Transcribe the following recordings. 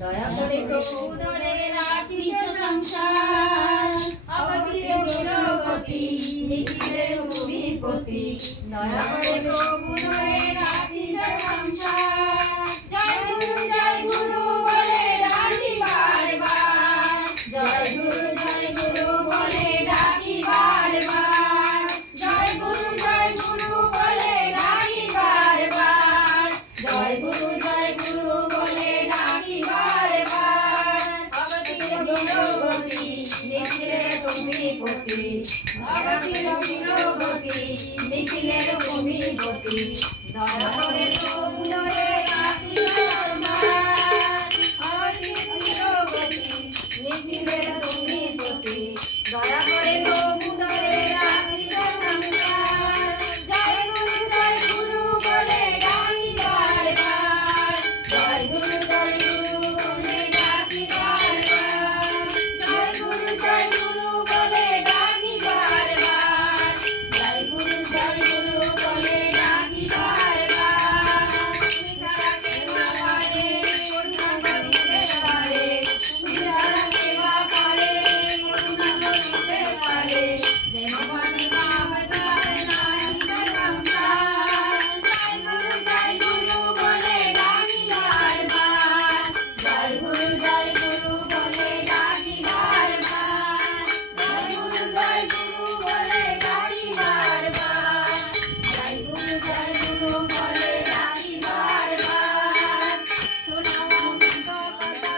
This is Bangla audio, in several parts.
দয়া করে প্রভু ধরে রাখিছ সংসার অগতির চিরগতি নিখিলের ভূমিপতি দয়া করে প্রভু ধরে রাখিছ সংসার জয় গুরু বলে ডাকি বারবার জয় গুরু বলে ডাকি বারবার জয় গুরু বলে ডাকি বারবার জয় গুরু বলে ডাকি বারবার অগতির চিরগতি নিখিলের ভূমিপতি অগতির চিরগতি নিখিলের ভূমিপতি দয়া করে প্রভু ধরে রাখিছ সংসার অগতির চিরগতি নিখিলের ভূমিপতি দয়া করে প্রভু ধরে রাখিছ সংসার জয় গুরু বলে ডাকি বারবার জয় গুরু বলে ডাকি বারবার জয় গুরু বলে ডাকি বারবার জয় গুরু বলে ডাকি বারবার নিধারাকে মারে করুণা করিতে পারে নিধারা সেবা করে করুণা করিতে পারে প্রেম পানে ভাবনার নাহিত সংসার জয় গুরু বলে ডাকি বারবার জয় গুরু বলে ডাকি বারবার জয় গুরু বলে ডাকি বারবার জয় গুরু বলে ডাকি বারবার শোনাও অমৃত কথা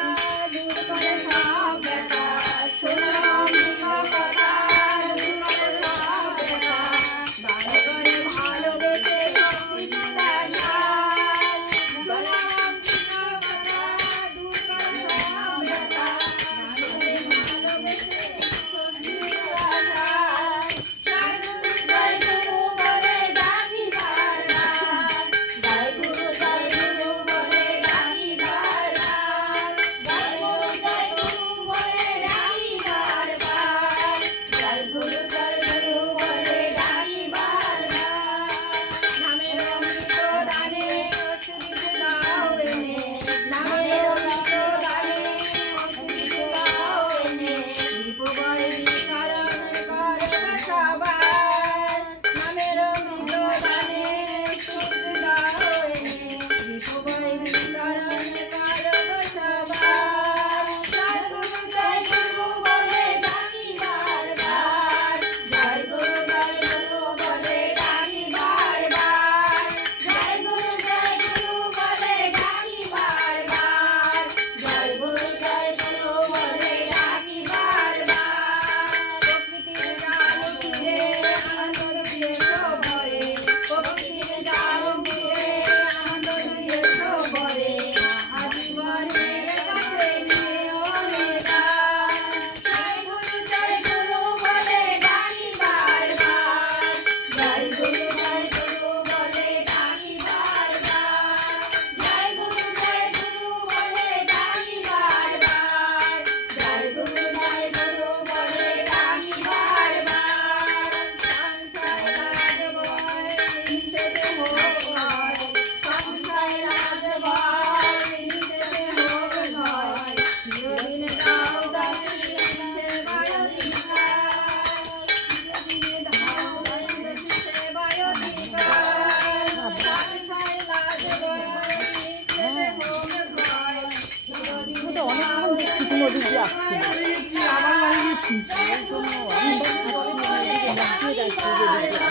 দূর করে সব ব্যথা শোনাও অমৃত কথা দূর করে সব ব্যথা ভালো করে ভালোবেসে সব কিছু লাগায় শোনাও অমৃত কথা দূর করে সব ব্যথা ভালো করে ভালোবেসে সব কিছু লাগায় জয় গুরু বলে ডাকি বারবার জয় গুরু বলে ডাকি বারবার জয় গুরু বলে ডাকি বারবার জয় গুরু বলে ডাকি বারবার নামের অমৃত দানে অসুবিধে দাও এনে নামের অমৃত দানে অসুবিধে দাও এনে বিপবয় বিকারণ করো সবার নামের অমৃত দানে অসুবিধে দাও এনে বিপবয় বিকারণ করো সবার জয় গুরু বলে ডাকি বারবার জয় গুরু বলে ডাকি বারবার জয় গুরু বলে ডাকি বারবার জয় গুরু বলে ডাকি বারবার প্রকৃতির জাল ঘিরে আনন্দ দিয়েছ ভরে প্রকৃতির জাল ঘিরে আনন্দ দিয়েছ ভরে আজীবনের কাছে নিও নেবার জয় গুরু বলে ডাকি বারবার জয় গুরু বলে ডাকি বারবার জয় গুরু বলে ডাকি বারবার জয় গুরু বলে ডাকি বারবার সংসার রাজবয় নিষেধে হোক ভয় সংসার রাজবয় নিষেধে হোক ভয় চিরদিন দাও দাসী সেবায় অধিকার চিরদিন দাও দাসী সেবায় অধিকার সংসার রাজবয় নিষেধে হোক ভয় চিরদিন দাও দাসী আমার বাড়ি জয় গুরু বলে ডাকি বারবার